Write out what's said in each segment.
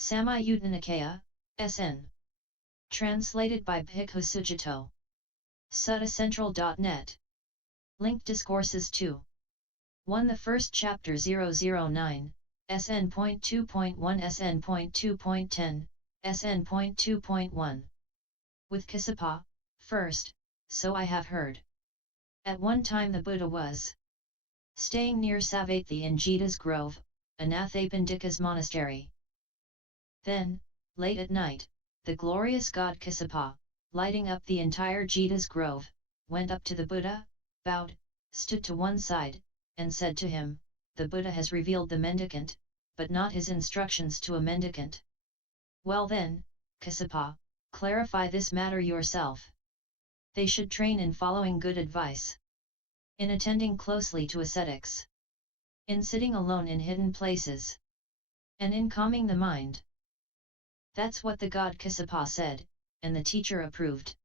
Samyutta Nikaya, SN. Translated by Bhikkhu Sujato. Suttacentral.net. Link Discourses 2. 1. The first chapter 009, SN.2.1-SN.2.10, SN.2.1. With Kassapa, first, so I have heard. At one time the Buddha was staying near Savatthi in Jeta's grove, Anathapindika's monastery. Then, late at night, the glorious god Kassapa, lighting up the entire Jeta's grove, went up to the Buddha, bowed, stood to one side, and said to him, "The Buddha has revealed the mendicant, but not his instructions to a mendicant. Well then, Kassapa, clarify this matter yourself. They should train in following good advice, in attending closely to ascetics, in sitting alone in hidden places, and in calming the mind." That's what the god Kassapa said, and the teacher approved.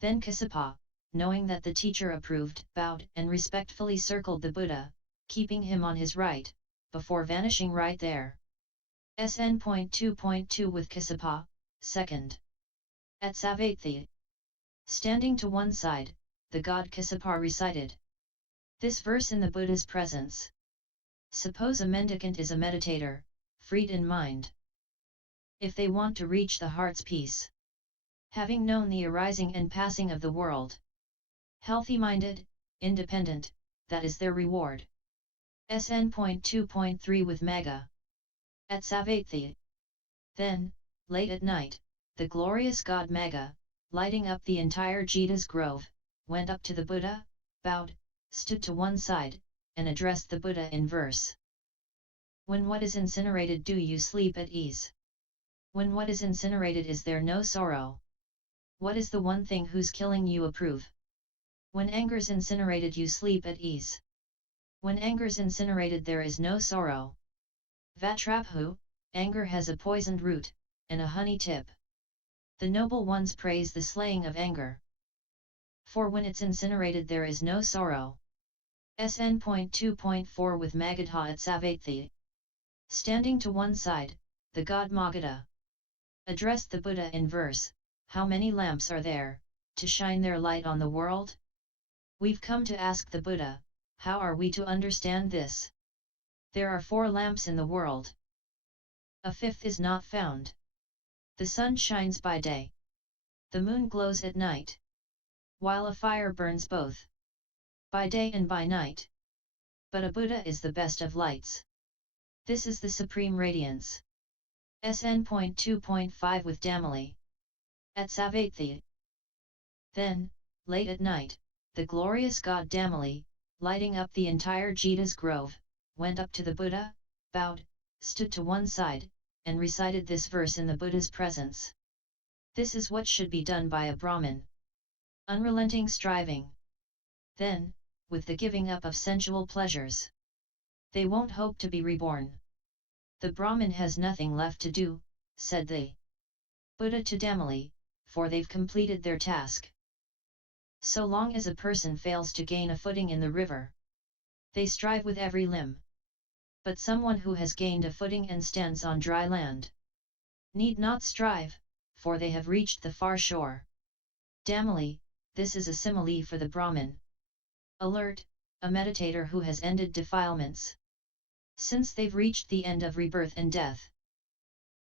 Then Kassapa, knowing that the teacher approved, bowed and respectfully circled the Buddha, keeping him on his right, before vanishing right there. SN.2.2 with Kassapa, second. At Savatthi, standing to one side, the god Kassapa recited this verse in the Buddha's presence. Suppose a mendicant is a meditator, freed in mind. If they want to reach the heart's peace, having known the arising and passing of the world, healthy-minded, independent, that is their reward. SN.2.3 with Magga. At Savatthi. Then, late at night, the glorious god Magga, lighting up the entire Jeta's grove, went up to the Buddha, bowed, stood to one side, and addressed the Buddha in verse. When what is incinerated do you sleep at ease? When what is incinerated is there no sorrow? What is the one thing whose killing you approve? When anger's incinerated you sleep at ease. When anger's incinerated there is no sorrow. Vatrabhu, anger has a poisoned root, and a honey tip. The noble ones praise the slaying of anger. For when it's incinerated there is no sorrow. SN.2.4 with Magadha at Savatthi. Standing to one side, the god Magadha addressed the Buddha in verse, "How many lamps are there, to shine their light on the world? We've come to ask the Buddha, how are we to understand this? There are 4 lamps in the world. A 5th is not found. The sun shines by day. The moon glows at night. While a fire burns both, by day and by night. But a Buddha is the best of lights. This is the supreme radiance." SN.2.5 with Damali. At Savatthi. Then, late at night, the glorious god Damali, lighting up the entire Jeta's grove, went up to the Buddha, bowed, stood to one side, and recited this verse in the Buddha's presence. This is what should be done by a Brahmin. Unrelenting striving. Then, with the giving up of sensual pleasures, they won't hope to be reborn. The Brahmin has nothing left to do, said the Buddha to Damali, for they've completed their task. So long as a person fails to gain a footing in the river, they strive with every limb. But someone who has gained a footing and stands on dry land need not strive, for they have reached the far shore. Damali, this is a simile for the Brahmin. Alert, a meditator who has ended defilements. Since they've reached the end of rebirth and death,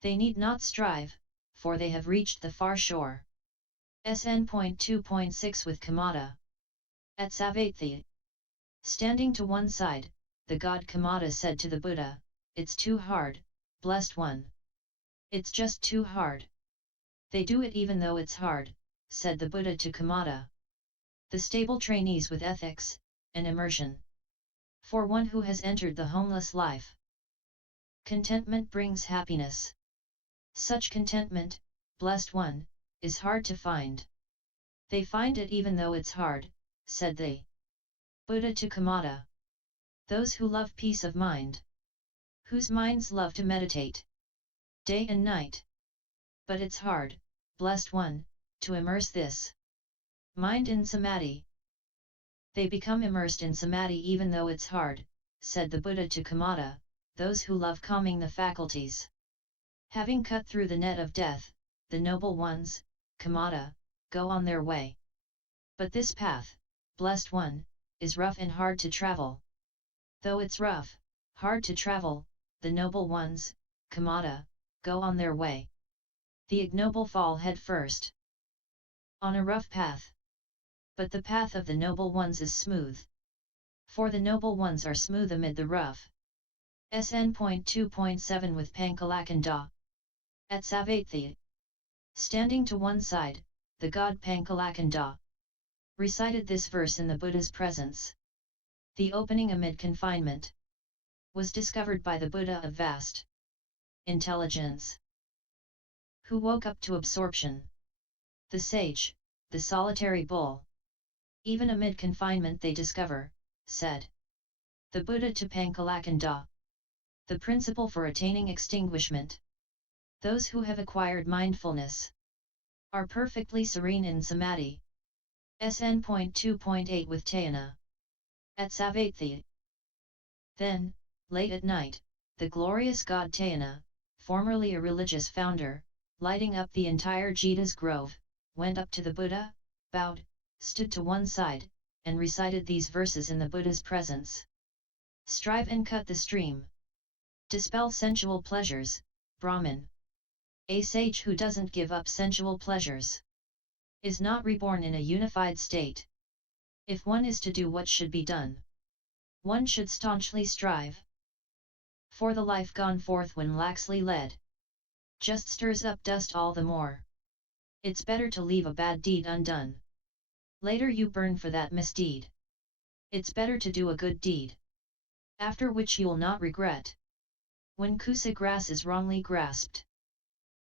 they need not strive, for they have reached the far shore. SN.2.6 with Kamada. At Savatthi. Standing to one side, the god Kamada said to the Buddha, "It's too hard, blessed one. It's just too hard. They do it even though it's hard," said the Buddha to Kamada. The stable trainees with ethics, and immersion. For one who has entered the homeless life, contentment brings happiness. Such contentment, blessed one, is hard to find. They find it even though it's hard, said the Buddha to Kamada. Those who love peace of mind, whose minds love to meditate day and night. But it's hard, blessed one, to immerse this mind in samadhi. They become immersed in samadhi even though it's hard, said the Buddha to Kamada, those who love calming the faculties, Having cut through the net of death, the noble ones, Kamata, go on their way. But this path, blessed one, is rough and hard to travel. Though it's rough, hard to travel, the noble ones, Kamata, go on their way. The ignoble fall head first on a rough path. But the path of the noble ones is smooth. For the noble ones are smooth amid the rough. SN.2.7 with Pankalakanda. At Savatthi. Standing to one side, the god Pankalakanda recited this verse in the Buddha's presence. The opening amid confinement was discovered by the Buddha of vast intelligence, who woke up to absorption. The sage, the solitary bull, even amid confinement they discover, said the Buddha to Pankalakanda, the principle for attaining extinguishment. Those who have acquired mindfulness are perfectly serene in samadhi. SN.2.8 with Tayana. At Savatthi. Then, late at night, the glorious god Tayana, formerly a religious founder, lighting up the entire Jeta's grove, went up to the Buddha, bowed, stood to one side, and recited these verses in the Buddha's presence. Strive and cut the stream. Dispel sensual pleasures, Brahman. A sage who doesn't give up sensual pleasures is not reborn in a unified state. If one is to do what should be done, one should staunchly strive. For the life gone forth when laxly led just stirs up dust all the more. It's better to leave a bad deed undone. Later you burn for that misdeed. It's better to do a good deed, after which you'll not regret. When kusa grass is wrongly grasped,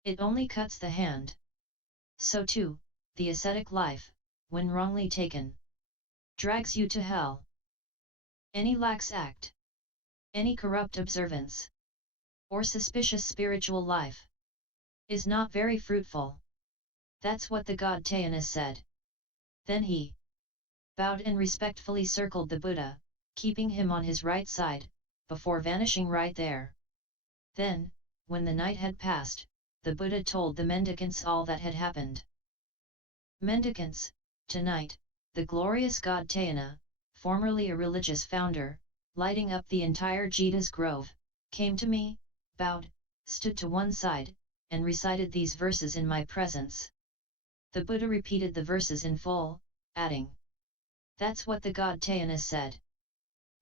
it only cuts the hand. So too, the ascetic life, when wrongly taken, drags you to hell. Any lax act, any corrupt observance, or suspicious spiritual life, is not very fruitful. That's what the god Tayana said. Then he bowed and respectfully circled the Buddha, keeping him on his right side, before vanishing right there. Then, when the night had passed, the Buddha told the mendicants all that had happened. Mendicants, tonight, the glorious god Tayana, formerly a religious founder, lighting up the entire Jeta's grove, came to me, bowed, stood to one side, and recited these verses in my presence. The Buddha repeated the verses in full, adding, "That's what the god Tayana said."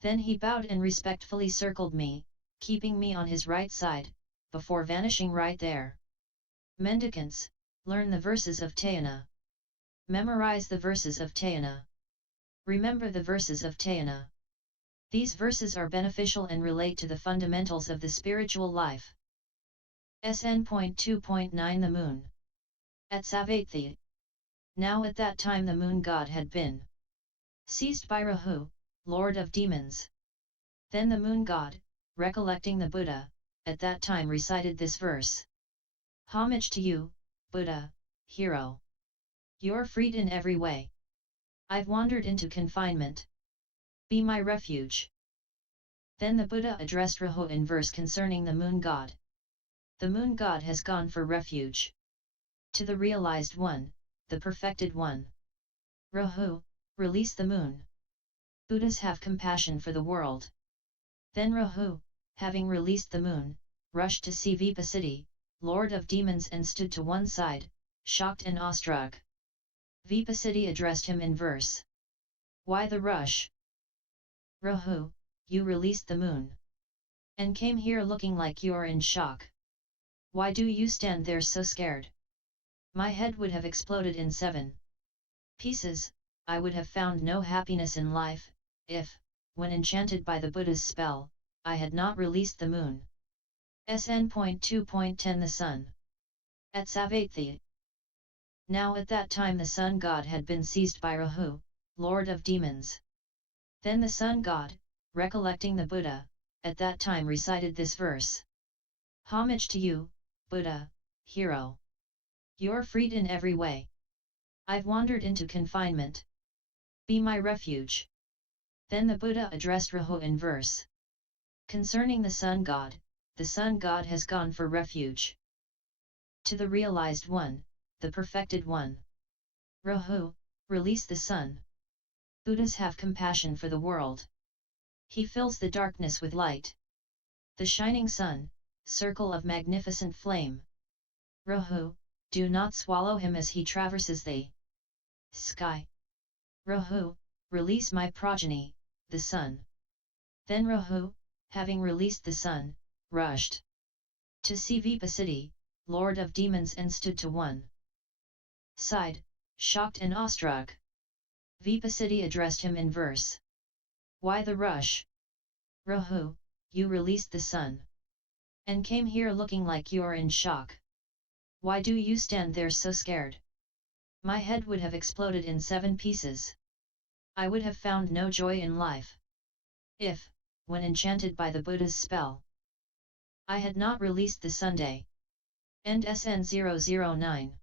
Then he bowed and respectfully circled me, keeping me on his right side, before vanishing right there. Mendicants, learn the verses of Tayana. Memorize the verses of Tayana. Remember the verses of Tayana. These verses are beneficial and relate to the fundamentals of the spiritual life. SN.2.9 The Moon. At Savatthi. Now at that time the moon god had been seized by Rahu, lord of demons. Then the moon god, recollecting the Buddha, at that time recited this verse. Homage to you, Buddha, hero. You're freed in every way. I've wandered into confinement. Be my refuge. Then the Buddha addressed Rahu in verse concerning the moon god. The moon god has gone for refuge to the realized one, the perfected one. Rahu, release the moon. Buddhas have compassion for the world. Then Rahu, having released the moon, rushed to see Vipasiddhi, lord of demons, and stood to one side, shocked and awestruck. Vipasiddhi addressed him in verse. Why the rush? Rahu, you released the moon and came here looking like you're in shock. Why do you stand there so scared? My head would have exploded in 7 pieces. I would have found no happiness in life, if, when enchanted by the Buddha's spell, I had not released the moon. SN.2.10 The sun. At Savatthi. Now at that time the sun god had been seized by Rahu, lord of demons. Then the sun god, recollecting the Buddha, at that time recited this verse. Homage to you, Buddha, hero. You're freed in every way. I've wandered into confinement. Be my refuge. Then the Buddha addressed Rahu in verse. Concerning the sun god has gone for refuge To the realized one, the perfected one. Rahu, release the sun. Buddhas have compassion for the world. He fills the darkness with light. The shining sun, circle of magnificent flame. Rahu, do not swallow him as he traverses the sky. Rahu, release my progeny, the sun. Then Rahu, having released the sun, rushed to see Vipasiti, lord of demons, and stood to one side, shocked and awestruck. Vipasiti addressed him in verse. Why the rush? Rahu, you released the sun, and came here looking like you're in shock. Why do you stand there so scared? My head would have exploded in 7 pieces. I would have found no joy in life if, when enchanted by the Buddha's spell, I had not released the Sunday. End SN.009